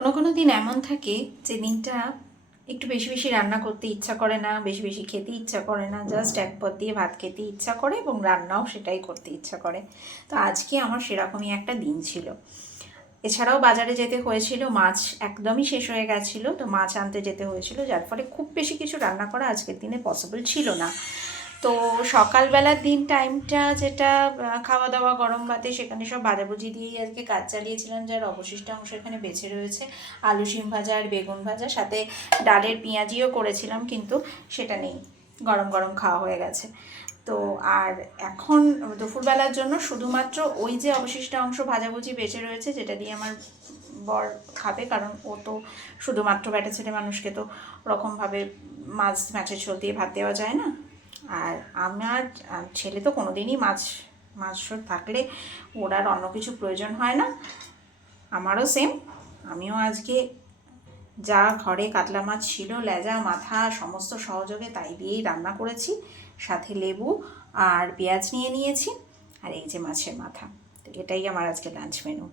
কোনো কোনো দিন এমন থাকে যে দিনটা একটু বেশি বেশি রান্না করতে ইচ্ছা করে না, বেশি বেশি খেতে ইচ্ছা করে না, জাস্ট এক পদ দিয়ে ভাত খেতে ইচ্ছা করে এবং রান্নাও সেটাই করতে ইচ্ছা করে। তো আজকে আমার সেরকমই একটা দিন ছিল। এছাড়াও বাজারে যেতে হয়েছিল, মাছ একদমই শেষ হয়ে গেছিলো, তো মাছ আনতে যেতে হয়েছিল, যার ফলে খুব বেশি কিছু রান্না করা আজকের দিনে পসিবল ছিল না। তো সকালবেলার দিন টাইমটা যেটা খাওয়া দাওয়া গরম ভাতে, সেখানে সব ভাজাভুজি দিয়েই আজকে কাজ চালিয়েছিলাম, যার অবশিষ্ট অংশ এখানে বেঁচে রয়েছে। আলু শিম ভাজা আর বেগুন ভাজা, সাথে ডালের পেঁয়াজিও করেছিলাম, কিন্তু সেটা নেই, গরম গরম খাওয়া হয়ে গেছে। তো আর এখন দুপুরবেলার জন্য শুধুমাত্র ওই যে অবশিষ্ট অংশ ভাজাভুজি বেঁচে রয়েছে, যেটা দিয়ে আমার বর খাবে, কারণ ও তো শুধুমাত্র ব্যাটা ছেলে মানুষকে তো ওরকমভাবে মাছের ঝোল দিয়ে ভাত দেওয়া যায় না। আর আমার ছেলে তো কোনো দিনই মাছ থাকলে ওর আর অন্য কিছু প্রয়োজন হয় না। আমারও সেম, আমিও আজকে যা ঘরে কাতলা মাছ ছিল, লেজা মাথা সমস্ত সহযোগে তাই দিয়েই রান্না করেছি। সাথে লেবু আর পেঁয়াজ নিয়ে নিয়েছি, আর এই যে মাছের মাথা। তো এটাই আমার আজকে লাঞ্চ মেনু।